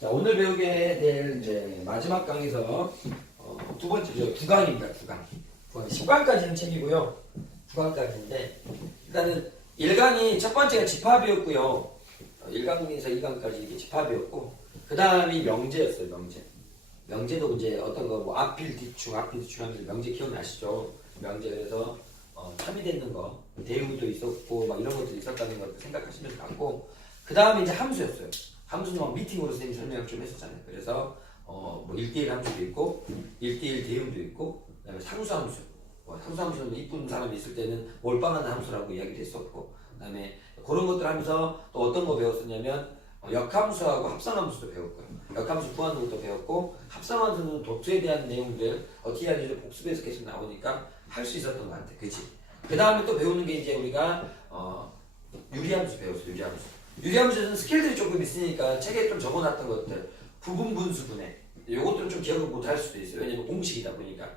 자, 오늘 배우게 될 이제 마지막 강에서 어, 두 번째죠. 두 강입니다. 두 강. 두 강. 10강까지는 책이고요. 두 강까지인데 일단은 1강이 첫 번째가 집합이었고요. 어, 1강에서 2강까지 이게 집합이었고 그 다음이 명제였어요. 명제. 명제도 이제 어떤 거 뭐 앞필 뒤충 앞필 뒤충 하면서 명제 기억나시죠? 명제 그래서 어, 참여되는 거 대우도 있었고 막 이런 것도 있었다는 것도 생각하시면서 갔고 그 다음에 이제 함수였어요. 함수는 막 미팅으로 선생님이 설명을 좀 했었잖아요. 그래서 어, 뭐 1대1 함수도 있고 1대1 대응도 있고 그 다음에 상수 함수 뭐 상수 함수는 뭐 이쁜 사람이 있을 때는 몰빵하는 함수라고 이야기를 했었고 그 다음에 그런 것들 하면서 또 어떤 거 배웠었냐면 어, 역함수하고 합성함수도 배웠고요. 역함수 구하는 것도 배웠고 합성함수는 도트에 대한 내용들 어떻게 하는지 복습해서 계속 나오니까 할 수 있었던 것 같아. 그치? 그 다음에 또 배우는 게 이제 우리가 어, 유리함수 배웠어. 유리함수. 유리함수는 스킬들이 조금 있으니까 책에 좀 적어놨던 것들 부분 분수 분해. 요것들은 좀 기억을 못 할 수도 있어요. 왜냐면 공식이다 보니까.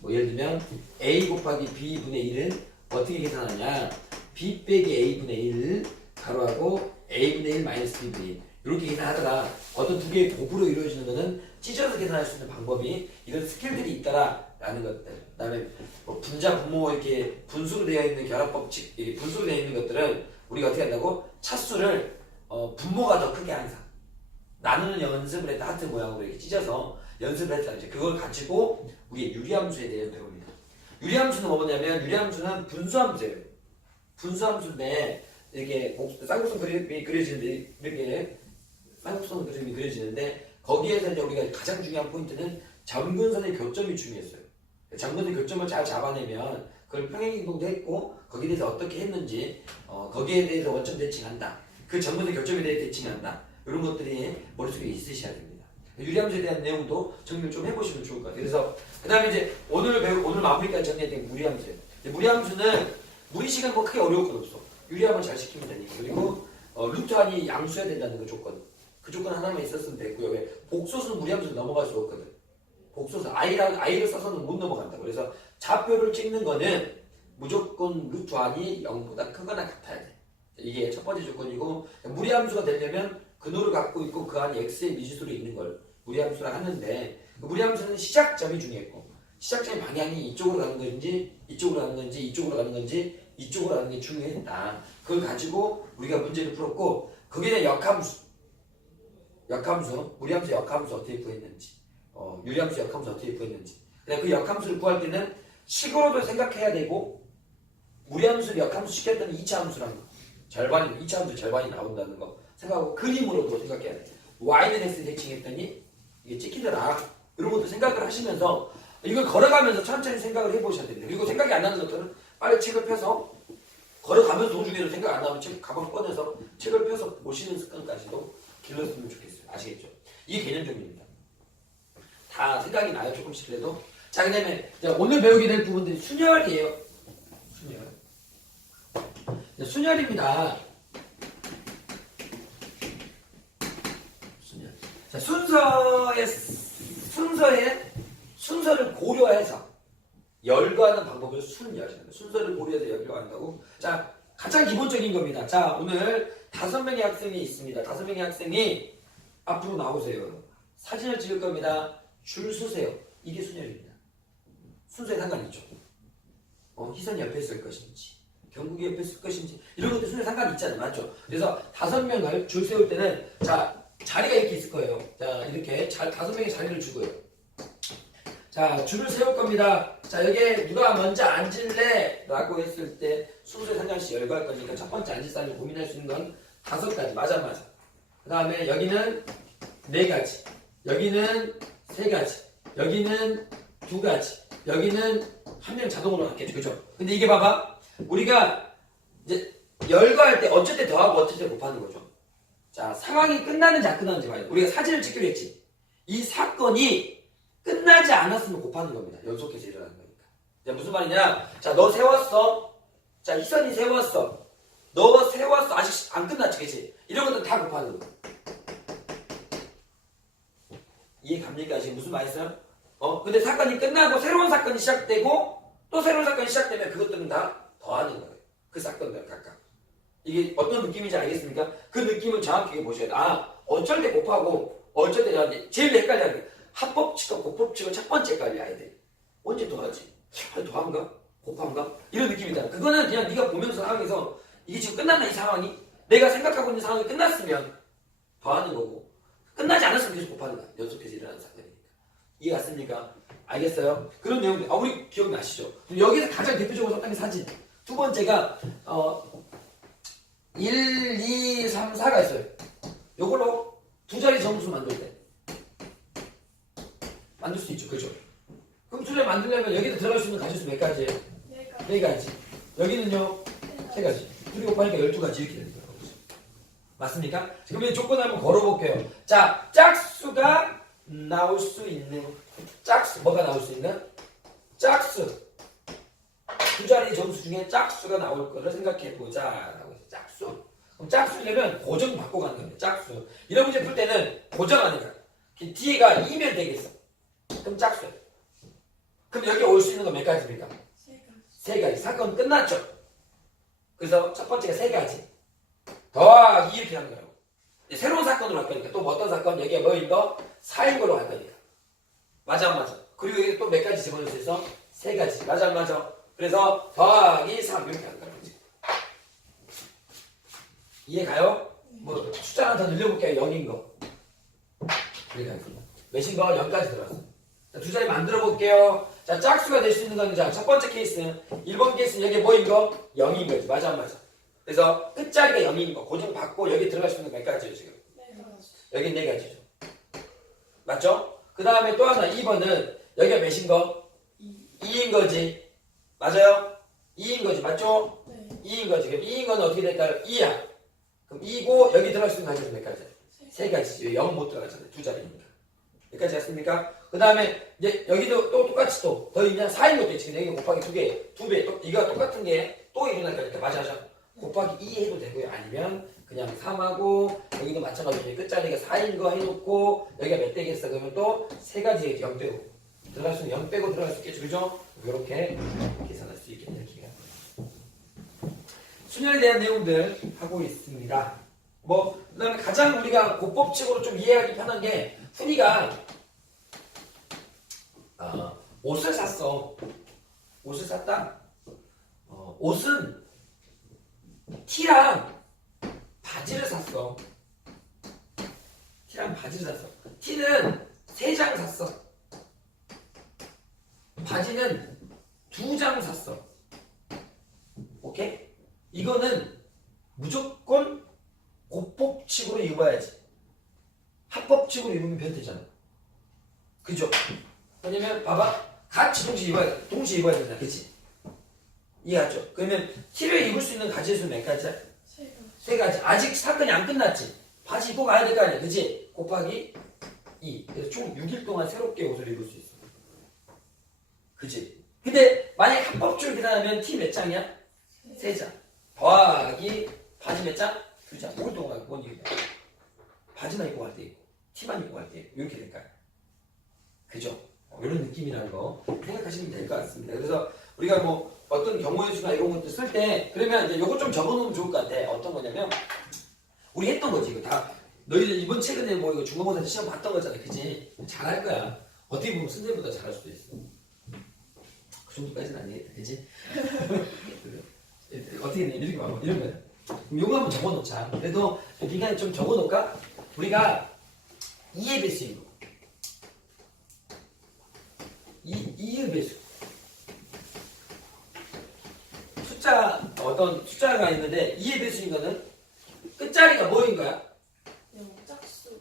뭐 예를 들면 a 곱하기 b 분의 1은 어떻게 계산하냐? B 빼기 a 분의 1 가로하고 a 분의 1 마이너스 b 분의 1 이렇게 계산하다가 어떤 두 개의 곱으로 이루어지는 것은 찢어서 계산할 수 있는 방법이 이런 스킬들이 있다라는 것들. 그 다음에 뭐 분자 분모 이렇게 분수로 되어 있는 결합 법칙 이게 분수로 되어 있는 것들은 우리가 어떻게 한다고 차수를 어, 분모가 더 크게 항상 나누는 연습을 했다 하트 모양으로 이렇게 찢어서 연습을 했다 이제 그걸 가지고 우리의 유리함수에 대해 배웁니다. 유리함수는 뭐냐면 유리함수는 분수함수예요. 분수함수인데 이렇게 복- 쌍곡선 그림이 그려지는데 이렇게 쌍곡선 그림이 그려지는데 거기에서 이제 우리가 가장 중요한 포인트는 점근선의 교점이 중요했어요. 점근의 교점을 잘 잡아내면 그걸 평행이동도 했고 거기에 대해서 어떻게 했는지 어, 거기에 대해서 원점 대칭한다. 그 점근의 교점에 대해 대칭한다. 이런 것들이 머릿속에 있으셔야 됩니다. 유리함수에 대한 내용도 정리를 좀 해보시면 좋을 것 같아요. 그래서 그 다음에 이제 오늘 배우 오늘 마무리까지 정리된 무리함수예요. 이제 무리함수는 무리식은 뭐 크게 어려울 건 없어. 유리함을 잘 시키면 되니까. 그리고 어, 루트 안이 양수해야 된다는 그 조건. 그 조건 하나만 있었으면 됐고요. 왜? 복소수는 무리함수는 넘어갈 수 없거든. 복소수 i랑 i를 써서는 못 넘어간다고. 그래서 좌표를 찍는 거는 무조건 루트 안이 0보다 크거나 같아야 돼. 이게 첫 번째 조건이고 무리함수가 되려면 근호를 갖고 있고 그 안에 x의 미지수로 있는 걸 무리함수라 하는데 그 무리함수는 시작점이 중요했고 시작점의 방향이 이쪽으로 가는 건지 이쪽으로 가는 건지 이쪽으로 가는 건지 이쪽으로 가는 게 중요했다. 그걸 가지고 우리가 문제를 풀었고 대한 역함수 역함수 무리함수 역함수 어떻게 구했는지 어, 유리함수 역함수 어떻게 구했는지 그 역함수를 구할 때는 식으로도 생각해야 되고 무리함수를 역함수 시켰더니 2차 함수라는 거 절반이 2차 함수 절반이 나온다는 거 생각하고 그림으로도 생각해야 돼. y는 x 대칭했더니 이게 찍히더라. 이런 것도 생각을 하시면서 이걸 걸어가면서 천천히 생각을 해보셔야 됩니다. 그리고 생각이 안 나는 것들은 빨리 책을 펴서 걸어가면서 도중에도 생각 안 나면 책 가방 꺼내서 책을 펴서 보시는 습관까지도 길렀으면 좋겠어요. 아시겠죠? 이게 개념 정리입니다. 다 생각이 나요 조금씩이라도. 자 그다음에 오늘 배우게 될 부분들이 순열이에요. 순열. 네, 순열입니다. 순열. 자, 순서의 순서의 순서를 고려해서 열거하는 방법을 거예요. 순서를 고려해서 열거한다고. 자, 가장 기본적인 겁니다. 자, 오늘 다섯 명의 학생이 있습니다. 다섯 명의 학생이 앞으로 나오세요. 사진을 찍을 겁니다. 줄 서세요. 이게 순열입니다. 순서에 상관이 있죠. 어, 희선이 옆에 있을 것인지, 경국이 옆에 있을 것인지, 이런 것도 순서에 상관이 있잖아요. 맞죠? 그래서 다섯 명을 줄 세울 때는, 자, 자리가 이렇게 있을 거예요. 자, 이렇게 자, 다섯 명의 자리를 주고요. 자, 줄을 세울 겁니다. 자, 여기에 누가 먼저 앉을래? 라고 했을 때 순서에 상관없이 열거할 거니까 첫 번째 앉을 사람이 고민할 수 있는 건 다섯 가지. 맞아, 맞아. 그 다음에 여기는 네 가지. 여기는 세 가지. 여기는 두 가지. 여기는 한 명 자동으로 갖겠죠. 그죠? 근데 이게 봐봐. 우리가 이제 열거할 때 어쩔 때 더하고 어쩔 때 곱하는 거죠. 자, 상황이 끝나는지 안 끝나는지 돼. 우리가 사진을 찍기로 했지. 이 사건이 끝나지 않았으면 곱하는 겁니다. 연속해서 일어나는 거니까. 자, 무슨 말이냐? 자, 너 세웠어. 자, 희선이 세웠어. 너 세웠어. 아직 안 끝났지, 그치? 이런 것들 다 곱하는 거. 이해 갑니까? 지금 무슨 말이었어요? 어? 근데 사건이 끝나고 새로운 사건이 시작되고 또 새로운 사건이 시작되면 그것들은 다 더하는 거예요. 그 사건들 각각. 이게 어떤 느낌인지 알겠습니까? 그 느낌을 정확하게 보셔야 돼. 아, 어쩔 때 곱하고 어쩔 때 더하는데 제일 헷갈리는 게 합법칙과 곱법칙은 첫 번째 헷갈려 아이들. 언제 더하지? 아니 더한가? 곱한가? 이런 느낌이다. 그거는 그냥 네가 보면서 상황에서 이게 지금 끝났나 이 상황이? 내가 생각하고 있는 상황이 끝났으면 더하는 거고 끝나지 않았으면 계속 곱하는 거야. 연속해서 일어나는 사건이니까. 이해 갔습니까? 알겠어요? 그런 내용들, 아, 우리 기억나시죠? 여기서 가장 대표적으로 썼던 게 사진. 두 번째가, 어, 1, 2, 3, 4가 있어요. 요걸로 두 자리 점수 만들 때. 만들 수 있죠. 그죠? 그럼 두 자리 만들려면 여기다 들어갈 수 있는 가지수 몇 가지예요? 내가 네 가지. 여기는요, 세 가지. 둘이 곱하니까 12가지 이렇게 되는 거예요. 맞습니까? 그러면 조건을 한번 걸어볼게요. 자, 짝수가 나올 수 있는, 짝수, 뭐가 나올 수 있는? 짝수. 두 자리 점수 중에 짝수가 나올 거를 생각해 보자. 라고 해서 짝수. 그럼 짝수려면 고정 바꿔 가는 겁니다. 짝수. 이런 문제 풀 때는 고정하는 거야. 뒤에가 2면 되겠어. 그럼 짝수야. 그럼 여기 올 수 있는 건 몇 가지입니까? 세가 세 가지. 사건 끝났죠? 그래서 첫 번째가 세 가지. 더하기 이렇게 하는. 이제 새로운 사건으로 할 거니까. 또 어떤 사건? 여기에 뭐인 거? 4인 걸로 할 거니까. 맞아, 안 맞아. 그리고 여기 또 몇 가지 집어넣을 수 있어? 세 가지. 맞아, 안 맞아. 그래서 더하기 3 이렇게 하는 거라고. 이해 가요? 뭐 숫자 하나 더 늘려볼게요. 0인 거. 이렇게 하겠습니다. 몇인 거? 0까지 들어갔어. 자, 두 자리 만들어 볼게요. 자, 짝수가 될 수 있는 건, 자, 첫 번째 케이스는, 1번 케이스는 여기 뭐인 거? 0인 거지. 맞아, 안 맞아? 그래서 끝자리가 0인 거. 고정 받고 여기 들어갈 수 있는 거몇 가지예요, 지금? 내가 여기 네 가지죠. 맞죠? 그 다음에 또 하나, 2번은 여기가 몇인 거? 이 2인 거지. 맞아요? 2인 거지. 맞죠? 네 2인 거지. 그럼 2인 거는 어떻게 될까요? 2야. 그럼 2고 여기 들어갈 수 있는 가지는 몇 가지야? 세 가지지. 0못 들어가잖아요. 두 자리니까. 여기까지 했습니까? 그 다음에 이제 여기도 또 똑같이 또더 있냐? 4인 것도 있지. 여기 곱하기 두 개, 두 배. 또 이거 똑같은 게 또 일어날 거니까 맞아, 맞아. 곱하기 2 해도 되고요. 아니면 그냥 3하고 여기도 마찬가지로 끝자리가 4인 거 해놓고 여기가 몇 되겠어? 그러면 또 세 가지 0 빼고 들어갈 수 있는 0 빼고 들어갈 수 있겠죠. 그죠? 이렇게 계산할 수 있겠네요. 순열에 대한 내용들 하고 있습니다. 뭐 그다음에 가장 우리가 고법칙으로 좀 이해하기 편한 게 훈이가 어, 옷을 샀어. 옷을 샀다. 어, 옷은 티랑 바지를 샀어. 티랑 바지를 샀어. 티는 세 장 샀어. 바지는 두 장 샀어. 오케이? 이거는 무조건 고법칙으로 입어야지. 합법칙으로 입으면 변태잖아. 그죠? 왜냐면 봐봐. 같이 동시에 입어야 돼. 동시에 입어야 되잖아. 그치? 이해하죠? 그러면 티를 입을 수 있는 가지수 몇 가지야? 세가 세 가지. 아직 사건이 안 끝났지. 바지 입고 가야 될 거 아니야. 그치? 곱하기 2. 그래서 총 6일 동안 새롭게 옷을 입을 수 있어. 그치? 근데 만약 합법적으로 계산하면 티 몇 장이야? 세 장. 더하기 바지 몇 장? 두 장. 5일 동안 뭔 얘기야? 바지만 입고 갈 때 있고, 티만 입고 갈 때 있고, 이렇게 될까요? 그죠? 어, 이런 느낌이라는 거 생각하시면 될 것 같습니다. 그래서 우리가 뭐 어떤 경우의 수나 이런 것들 쓸 때 그러면 이제 요거 좀 적어놓으면 좋을 것 같아. 어떤 거냐면 우리 했던 거지 이거 다 너희들 이번 최근에 뭐 이거 중간고사 시험 봤던 거잖아, 그지? 잘할 거야. 어떻게 보면 선생님보다 잘할 수도 있어. 그 정도까지는 아니겠다, 그지? 어떻게 돼? 이렇게 봐봐. 이런 거야. 그럼 요거 한번 적어놓자. 그래도 기간에 좀 적어놓을까? 우리가 이해 배수인 거. 이, 이해 배수. 숫자, 어떤 숫자가 있는데 이해 배수인 거는 끝자리가 뭐인 거야? 영 짝수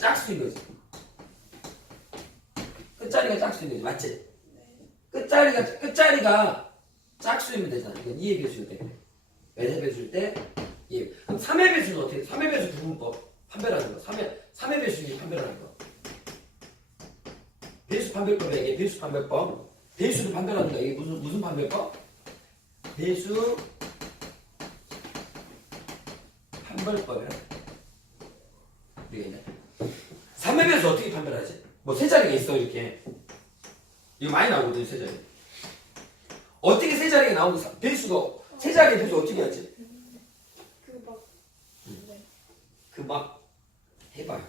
짝수인 거지. 끝자리가 짝수인 거지. 맞지? 네 끝자리가, 끝자리가 짝수이면 되잖아. 이건 이해 배수일 때. 몇회 배수일 때? 예. 그럼 3회 배수는 어떻게 돼? 3회 배수 구분법. 판별하는 거. 3회, 3회 배수이 판별하는 거. 배수 판별법이야. 이게 배수 판별법. 배수를 거야. 이게 무슨, 무슨 판별법? 배수 이제 3회 배수 어떻게 판별하지? 뭐 세 자리가 있어, 이렇게. 이거 많이 나오거든요, 세 자리. 어떻게 세 자리가 나오는 사- 배수가 세 자리 배수 어떻게 하지? 그막 네. 그막 해봐요.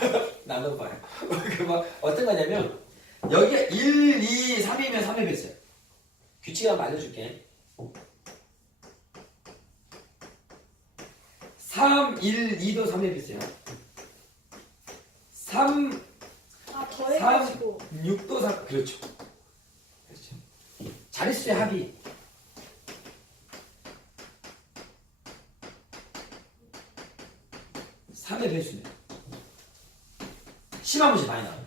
나눠봐요. 그막 어떤 거냐면 여기가 1, 2, 3이면 3의 배수야. 규칙 한번 알려줄게. 3, 1, 2도 3의 배수야. 3, 아 더해가지고 6도 3, 그렇죠. 그렇죠. 자릿수의 합이 삼의 배수네. 심한 문제 많이 나와요.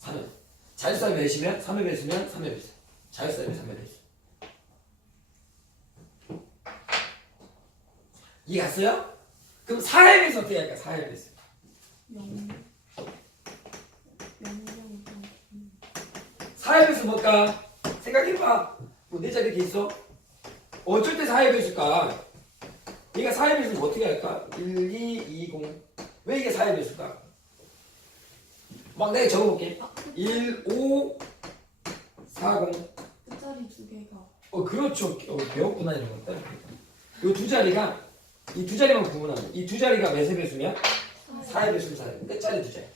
3의. 자릿수의 배수면 3의 배수면 3의 배수. 자릿수의 배수 3의 배수. 이해 갔어요? 그럼 4의 배수 어떻게 할까? 4의 배수. 4의 배수 뭘까? 생각해봐. 뭐내 자리 이렇게 있어? 어쩔 때 4의 배수일까? 얘가 4의 배수는 어떻게 할까? 1, 2, 2, 0. 왜 이게 4의 배수일까? 막 내가 적어볼게. 1, 5, 4, 0. 끝자리 두 개가 어, 그렇죠. 어, 배웠구나, 이런 것들. 이두 자리가, 이 두 자리만 구분하면, 이 두 자리가 몇의 배수냐? 4의 배수는 4의 끝자리 두 자리.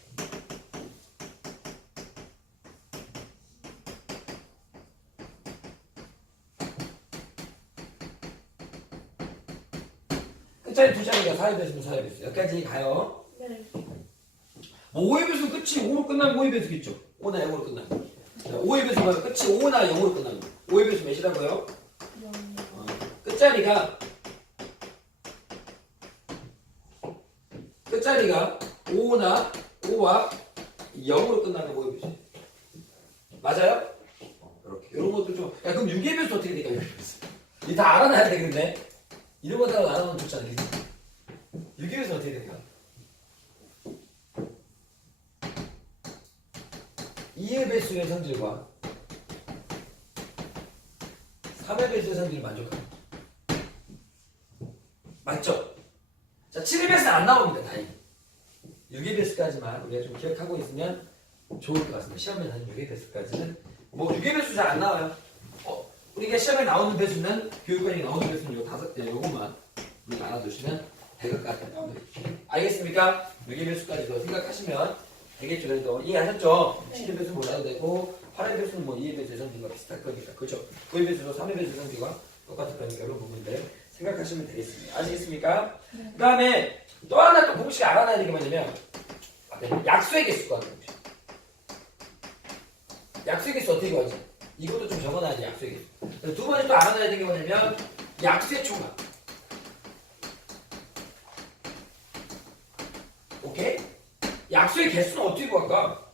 끝자리 두 자리가 4의 배수면 4의 배수. 여기까지 가요. 네. 뭐 5의 배수는 끝이 5로 끝나면 5의 배수겠죠. 5나 0으로 끝나면. 5의 배수가 끝이 5나 0으로 끝나면. 5의 배수 몇이라고요? 영 어, 끝자리가 끝자리가 5나 5와 0으로 끝나는 5의 배수. 맞아요? 어, 이렇게 이런 것도 좀. 야 그럼 6의 배수 어떻게 될까? 6의 배수. 이다 알아놔야 되겠는데. 이런 거 다 알아놓으면 좋잖아. 6의 배수 어떻게 될까? 2의 배수의 성질과 3의 배수의 성질이 만족합니다. 맞죠? 자, 7의 배수는 안 나옵니다, 다행히. 6의 배수까지만 우리가 좀 기억하고 있으면 좋을 것 같습니다. 시험에 나는 6의 배수까지는. 뭐, 6의 배수 잘 안 나와요. 어, 우리가 시험에 나오는 배수는, 교육관이 나오는 배수는 요 다섯, 네, 요것만 우리가 알아두시면 될 것 같아요. 알겠습니까? 6의 배수까지도 생각하시면 되겠죠. 그래도 이해하셨죠? 네. 7의 배수 몰라도 되고, 8의 배수는 뭐 2의 배수의 성질과 비슷할 거니까. 그죠? 9의 배수도 3의 배수의 성질과 똑같을 거니까 이런 부분들 생각하시면 되겠습니다. 아시겠습니까? 네. 그 다음에 또 하나 또 공식 알아놔야 되는 게 뭐냐면 네, 약수의 개수 구하는 공식. 약수의 개수 어떻게 구하지? 이것도 좀 적어놔야 돼, 약수의 개수. 두 번째 또 알아놔야 되는 게 뭐냐면 약수의 총합. 오케이? 약수의 개수는 어떻게 구할까?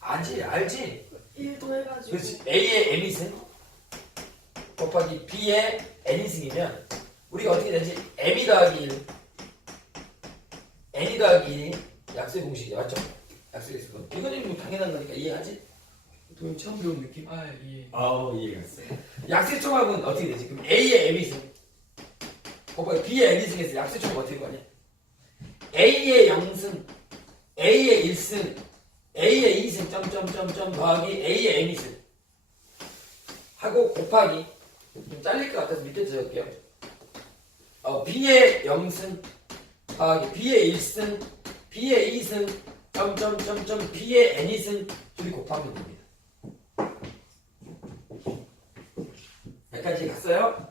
알지, 알지? 1도 해가지고 그렇지. A의 M이 승 곱하기 B의 N이 승이면 우리가 어떻게 되지? M이 더하기 1 N이 더하기 1이 약수의 공식이야. 맞죠? 약수의 수건 이거는 뭐 당연한 거니까 이해하지? 돈 처음 배운 느낌? 아 예. 아우 이해했어. 약수의 총합은 어떻게 되지? 그럼 A의 M이 승 곱하기 B의 N이 승에서 약수의 총합 어떻게 구하냐? A의 0승 A의 1승 A의 2승 점점점점 더하기 A의 N이승 하고 곱하기 좀 잘릴 것 같아서 밑에 적을게요. 어, B의 0승 더하기 B의 1승 B의 2승 점점점점 B의 N이승 둘이 곱하면 됩니다. 여기까지 갔어요?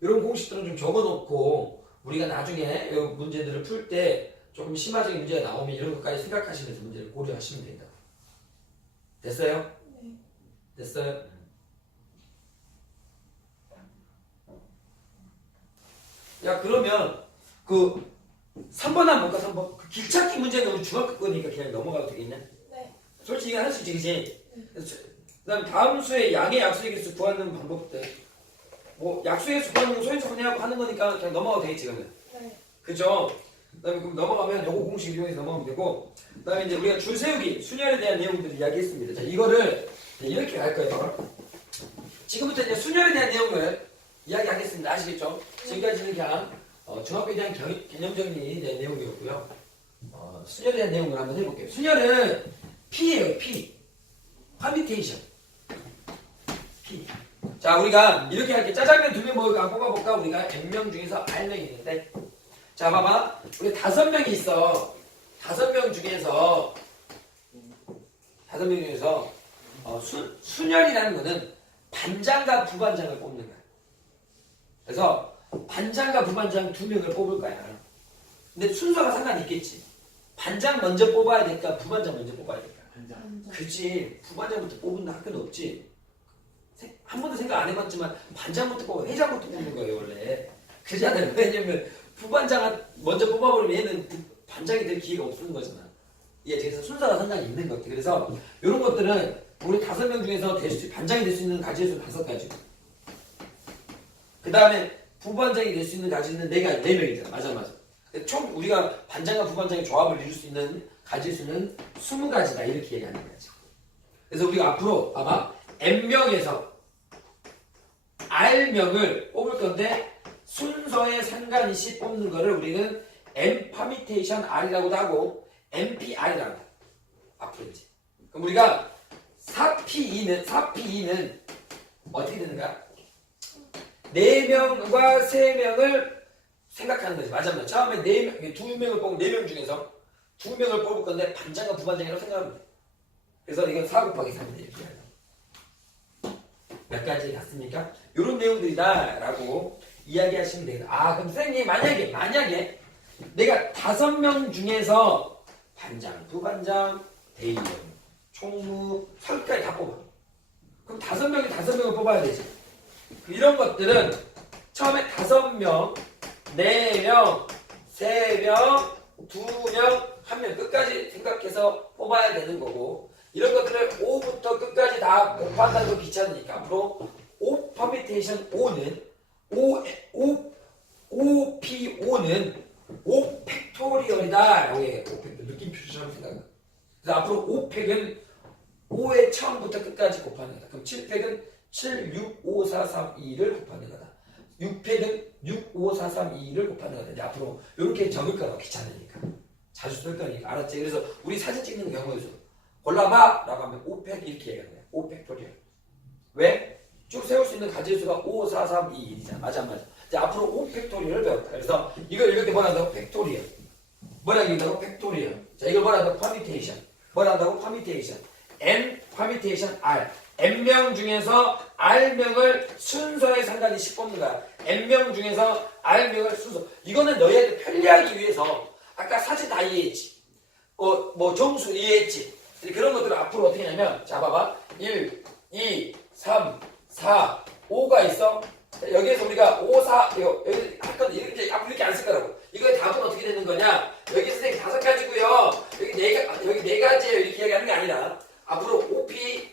이런 공식들은 좀 적어놓고 우리가 나중에 이 문제들을 풀때 조금 심화적인 문제가 나오면 이런 것까지 생각하시면서 문제를 고려하시면 된다. 됐어요? 네. 됐어요? 야 그러면 그 3번 한번 볼까 3번? 그 길찾기 문제는 우리 중학교 거니까 그냥 넘어가도 되겠냐? 네. 솔직히 이거 할수 있지 그치? 그다음 다음 수의 양의 약수의 개수 구하는 방법들 뭐 약수의 개수 구하는 거 소인수 분해하고 하는 거니까 그냥 넘어가도 되겠지 그러면 네. 그죠? 그다음에 그럼 넘어가면 요거 공식 이용해서 넘어가면 되고 그다음에 이제 우리가 줄 세우기 순열에 대한 내용들을 이야기했습니다. 자 이거를 이렇게 갈 거예요. 지금부터 이제 순열에 대한 내용을 이야기하겠습니다. 아시겠죠? 지금까지는 그냥 어, 중학교에 대한 경, 개념 정리에 대한 내용이었고요. 어, 순열에 대한 내용을 한번 해볼게요. 순열은 P예요, P. 퍼미테이션. P. 자, 우리가 이렇게 할게. 짜장면 두명 먹을까 뽑아볼까? 우리가 100명 중에서 R명이 있는데. 자, 봐봐. 우리 다섯 명이 있어. 다섯 명 중에서, 다섯 명 중에서, 어, 수, 순열이라는 거는 반장과 부반장을 뽑는 거야. 그래서 반장과 부반장 두 명을 뽑을 거야. 근데 순서가 상관이 있겠지. 반장 먼저 뽑아야 될까? 부반장 먼저 뽑아야 될까? 반장. 그지. 부반장부터 뽑은 학교는 없지. 세- 한 번도 생각 안 해봤지만 반장부터 뽑아 회장부터 뽑는 거예요 원래. 그잖아요. 왜냐면 부반장 먼저 뽑아버리면 얘는 부- 반장이 될 기회가 없는 거잖아. 예, 그래서 순서가 상당히 있는 것 같아. 그래서 이런 것들은 우리 다섯 명 중에서 될 수, 반장이 될 수 있는 가지수 다섯 가지. 그 다음에 부반장이 될 수 있는 가지는 네가 네 명이잖아. 맞아, 맞아. 총 우리가 반장과 부반장의 조합을 이룰 수 있는 가지수는 스무 가지다 이렇게 얘기하는 거지. 그래서 우리가 앞으로 아마 N명에서 R명을 뽑을 건데 순서에 상관이시 뽑는 거를 우리는 M 퍼미테이션 R이라고도 하고 MPR이라고 해요. 앞으로 이제. 그럼 우리가 4P2는 4P2는 어떻게 되는가? 4명과 3명을 생각하는 거지. 맞아, 맞아. 처음에 4명, 2명을 뽑고 4명 중에서 2명을 뽑을 건데 반장과 부반장이라고 생각하면 돼. 그래서 이건 4 곱하기 3이 돼요. 몇 가지 갔습니까? 이런 내용들이다 라고 이야기하시면 되겠다. 아, 그럼 선생님 만약에 만약에 내가 다섯 명 중에서 반장, 부반장, 대의원, 총무, 설까지 다 뽑아. 그럼 다섯 명이 다섯 명을 뽑아야 되지. 이런 것들은 처음에 다섯 명, 네 명, 세 명, 두 명, 한 명 끝까지 생각해서 뽑아야 되는 거고 이런 것들을 5부터 끝까지 다 곱한다는 거 귀찮으니까 앞으로 5 퍼미테이션 5는 5, 5, 5P5는 5 팩토리얼이다. 라고 해 5팩토 느낌 표시처럼 생각해 그래서 앞으로 5팩은 5의 처음부터 끝까지 곱하는 거다. 그럼 7팩은 7, 6, 5, 4, 3, 2를 곱하는 거다. 6팩은 6, 5, 4, 3, 2를 곱하는 거다. 이제 앞으로 이렇게 적을 거라 귀찮으니까. 자주 쓸 거니까. 알았지? 그래서 우리 사진 찍는 경우에서 골라봐! 라고 하면 5팩 이렇게 얘기하는 거야. 5팩토리얼. 왜? 쭉 세울 수 있는 가지수가 5, 4, 3, 2, 1이잖아. 맞아 안 맞아? 이제 앞으로 5 팩토리얼을 배웠다. 그래서 이걸 때 뭐라 한다고? 팩토리얼. 뭐라 읽는다고? 팩토리얼. 자 이걸 뭐라 한다고? 퍼미테이션. 뭐라 한다고? 퍼미테이션. N 퍼미테이션 R. N명 중에서 R명을 순서에 상관이 10 뽑는 거야. N명 중에서 R명을 순서. 이거는 너희한테 편리하기 위해서 아까 사진 다 이해했지? 어, 뭐 정수 이해했지? 그런 것들을 앞으로 어떻게 하냐면 자 봐봐. 1, 2, 3, 4, 5가 있어 자, 여기에서 우리가 5, 4 이거 여기 할건 이렇게 이렇게 안 쓸 거라고 이거의 답은 어떻게 되는 거냐 여기 선생님 다섯 가지고요 여기 네 가- 여기 네 가지예요 이렇게 얘기하는 게 아니라 앞으로 5P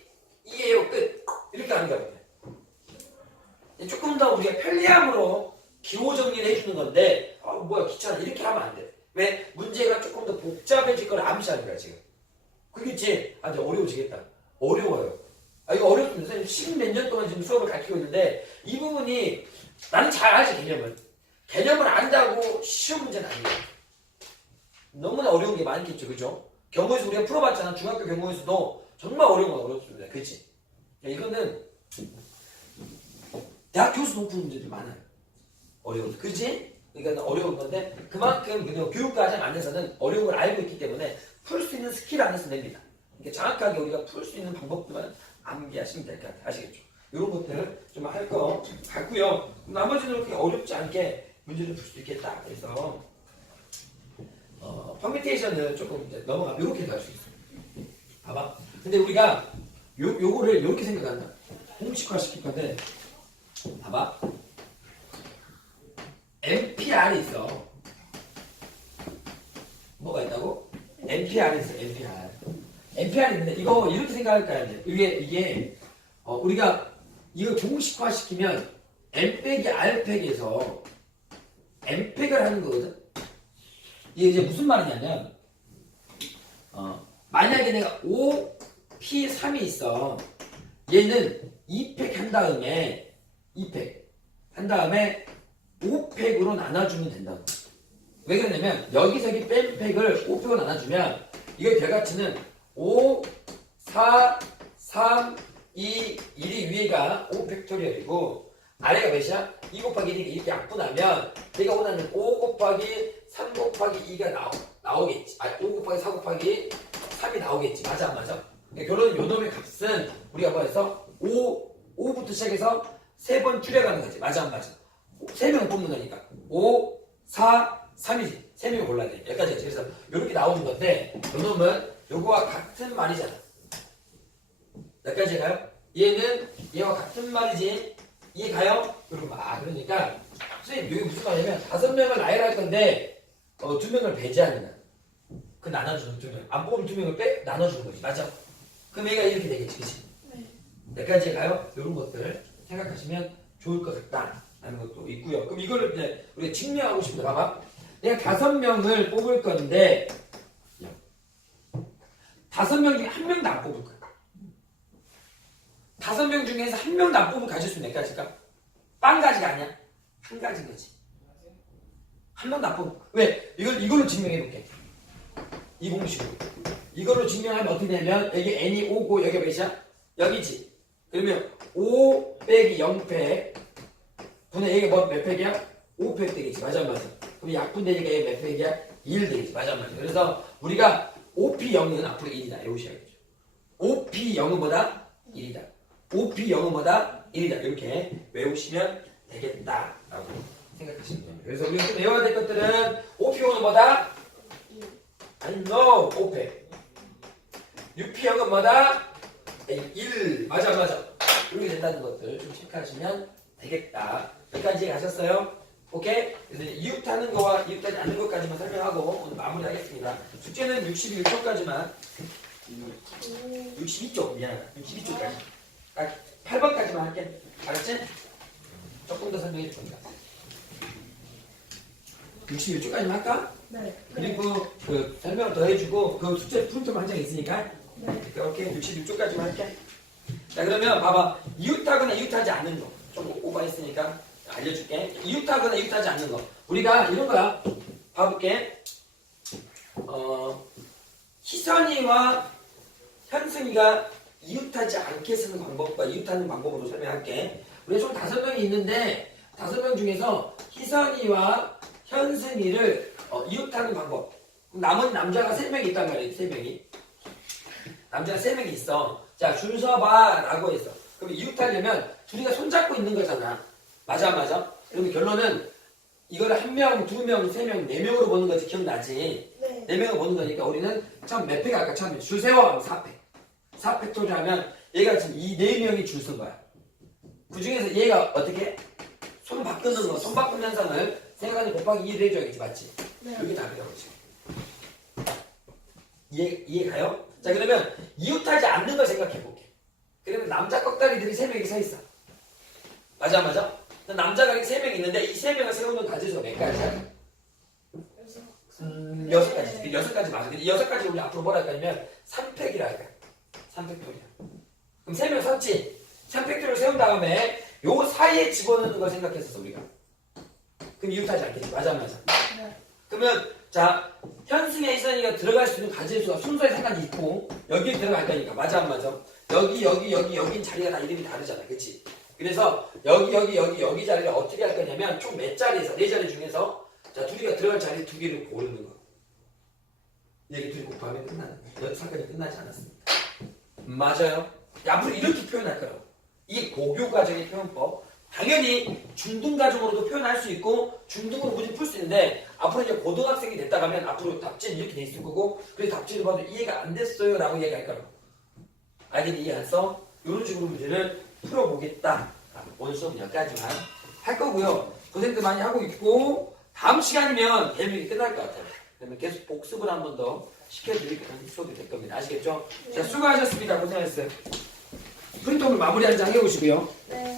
2예요 끝 이렇게 하는 거야 조금 더 우리가 편리함으로 기호 정리를 해주는 건데 아 뭐야 귀찮아 이렇게 하면 안 돼. 왜 문제가 조금 더 복잡해질 걸 암시하는 거야 지금. 그겠지? 아 이제 어려워지겠다. 어려워요. 아 이거 어렵습니다. 선생님 십몇 년 동안 지금 수업을 가르치고 있는데 이 부분이 나는 잘 알지 개념을. 개념을 안다고 쉬운 문제는 아니에요. 너무나 어려운 게 많겠죠, 그죠? 경우에서 우리가 풀어봤잖아. 중학교 경우에서도 정말 어려운 건 어렵습니다. 그치? 야, 이거는 대학 교수도 푸는 문제들이 많아요. 어려워서. 그지? 그러니까 어려운 건데, 그만큼 그냥 교육 과정 안에서는 어려운 걸 알고 있기 때문에 풀 수 있는 스킬 안에서 냅니다. 그러니까 정확하게 우리가 풀 수 있는 방법들만 암기하시면 될 것 같아요. 아시겠죠? 이런 것들을 좀 할 거 같고요. 나머지는 그렇게 어렵지 않게 문제를 풀 수 있겠다. 그래서, 어, 퍼미테이션은 조금 이제 넘어가, 이렇게도 할 수 있어요. 봐봐. 근데 우리가 요, 요거를 이렇게 생각한다. 공식화 시킬 건데, 봐봐. NPR이 있어. 뭐가 있다고? NPR이 있어, NPR. NPR이 있는데, 이거 이렇게 생각할 거야, 이제. 이게, 이게, 어, 우리가 이걸 공식화 시키면 N 빼기 R 팩에서 N 팩을 하는 거거든? 이게 이제 무슨 말이냐면, 어, 만약에 내가 5, P, 3이 있어. 얘는 2팩 한 다음에 2팩 한 다음에 5팩으로 나눠주면 된다고. 왜 그러냐면 여기서 이 뺀 팩을 5팩으로 나눠주면 이거 결과치는 5, 4, 3, 이 1이 위에가 5 팩토리얼이고 아래가 몇이야? 2 곱하기 1이 이렇게 약분하면 내가 원하는 5 곱하기 3 곱하기 2가 나오, 나오겠지. 아니 5 곱하기 4 곱하기 3이 나오겠지. 맞아 안 맞아? 그러니까 결론은 요 놈의 값은 우리가 뭐해서 5, 5부터 시작해서 세 번 줄여가는 거지. 맞아 안 맞아? 세명 뽑는 거니까 5, 4, 3이지. 세명 골라야 돼. 여기까지. 그래서 이렇게 나오는 건데 요 놈은 요거와 같은 말이잖아. 여기까지 가요? 얘는 얘와 같은 말이지. 이해 가요? 그럼 아 그러니까 선생님 이게 무슨 말이냐면 다섯 명을 나열할 건데 어, 두 명을 배제하는 그 나눠주는 두 명. 안 뽑으면 두 명을 빼 나눠주는 거지. 맞죠? 그럼 얘가 이렇게 되겠지, 그치? 네. 여기까지 가요? 이런 것들 생각하시면 좋을 것 같다. 라는 것도 있고요. 그럼 이거를 이제 우리가 증명하고 싶다. 봐봐. 내가 다섯 명을 뽑을 건데 다섯 명 중에 한 명도 안 뽑을 거야. 다섯 명 중에서 한 명도 안 뽑으면 가질 수몇 가지일까? 빵 가지가 아니야. 한 가지인 거지. 한 명도 안 거야. 왜? 이걸, 이걸로 증명해 볼게. 이 공식으로. 이걸로 증명하면 어떻게 되냐면 여기 n이 5고 여기 몇이야? 여기지. 그러면 5 빼기 0팩 분의 얘가 뭐 몇 팩이야? 5팩 되겠지. 맞아 안 맞아? 그럼 약분 되니까 얘몇 팩이야? 1 되겠지. 맞아 안 맞아? 그래서 우리가 5p 0은 앞으로 1이다. 외우셔야겠죠. 5p 0은 뭐다? 1이다. 5p 0은 뭐다? 1이다. 이렇게 외우시면 되겠다 라고 생각하시면 됩니다. 그래서 우리가 또 외워야 될 것들은 5p 0은 뭐다? 아니 no 5팩 6p 0은 뭐다? 1 맞아 맞아 이렇게 된다는 것들 좀 체크하시면 되겠다 여기까지 가셨어요? 오케이? 그래서 이웃하는 거와 이웃하지 않는 것까지만 설명하고 오늘 마무리하겠습니다 숙제는 61초까지만 62쪽 미안하다 62쪽까지 딱 8번까지만 할게 알았지? 조금 더 설명해 줄 겁니다 61초까지만 할까? 네. 그리고 그 설명을 더 해주고 그 숙제 프린트만 한장 있으니까 네. 이렇게 66쪽까지만 할게. 자 그러면 봐봐 이웃하거나 이웃하지 않는 거. 좀 오버했으니까 알려줄게. 이웃하거나 이웃하지 않는 거. 우리가 이런 거야. 봐볼게. 어 희선이와 현승이가 이웃하지 않게 쓰는 방법과 이웃하는 방법으로 설명할게. 우리가 총 다섯 명이 있는데 다섯 명 중에서 희선이와 현승이를 어, 이웃하는 방법. 남은 남자가 세 명이 있단 말이에요. 세 명이. 남자가 세 명이 있어. 자, 줄 서봐. 라고 했어. 그럼 이웃하려면 둘이가 손잡고 있는 거잖아. 맞아, 안 맞아? 그러면 결론은 이거를 한 명, 두 명, 세 명, 네 명으로 보는 거지. 기억나지? 네. 네 명을 보는 거니까 우리는 처음 몇팩 할까? 처음에 줄 세워. 하면 4팩. 4팩토리 하면 얘가 지금 이 네 명이 줄 쓴 거야. 그 중에서 얘가 어떻게? 손 바꾸는 거, 손 바꾸는 현상을 생각하는 곱하기 2를 해줘야겠지. 맞지? 네. 여기 답이라고 지금. 이해, 이해 가요? 자, 그러면 이웃하지 않는 걸 생각해 볼게. 그러면 남자 꺽다리들이 세 명이 서 있어. 맞아, 맞아? 남자가 이렇게 세명 있는데 이 세 명을 세우는 가지수가 몇 가지야? 음, 여섯 가지. 그 여섯 가지 맞아. 근데 이 여섯 가지 우리 앞으로 뭐라 할까냐면 3팩이라 할까? 3팩토리야. 그럼 세 명 섰지? 3팩토리를 세운 다음에 요 사이에 집어넣는 걸 생각했었어, 우리가. 그럼 이웃하지 않겠지. 맞아, 맞아. 네. 그러면 자 현승의 희선이가 들어갈 수 있는 가지 수가 순서에 상관이 있고 여기에 들어갈 거니까 맞아 안 맞아? 여기 여기 여기 여긴 자리가 다 이름이 다르잖아 그치? 그래서 여기 여기 여기 여기 자리를 어떻게 할 거냐면 총 몇 자리에서 네 자리 중에서 자 둘이가 들어갈 자리 두 개를 고르는 거. 얘기 둘이 곱하면 끝나는 거야 사건이 끝나지 않았습니다. 맞아요? 앞으로 이렇게 표현할 거라고. 이게 고교 과정의 표현법. 당연히 중등 과정으로도 표현할 수 있고 중등으로 문제 풀수 있는데 앞으로 이제 고등학생이 됐다 가면 앞으로 답지는 이렇게 돼 있을 거고 그래서 답지를 봐도 이해가 안 됐어요 라고 얘기할 거라고. 알겠니? 이해 안 써? 이런 식으로 문제를 풀어보겠다 자, 오늘 수업은 여기까지만 할 거고요. 고생도 많이 하고 있고 다음 시간이면 대명이 끝날 것 같아요. 그러면 계속 복습을 한 번 더 시켜드릴 수업이 될 겁니다. 아시겠죠? 자 수고하셨습니다. 고생하셨어요. 프린트업을 마무리 한 장 해오시고요. 네.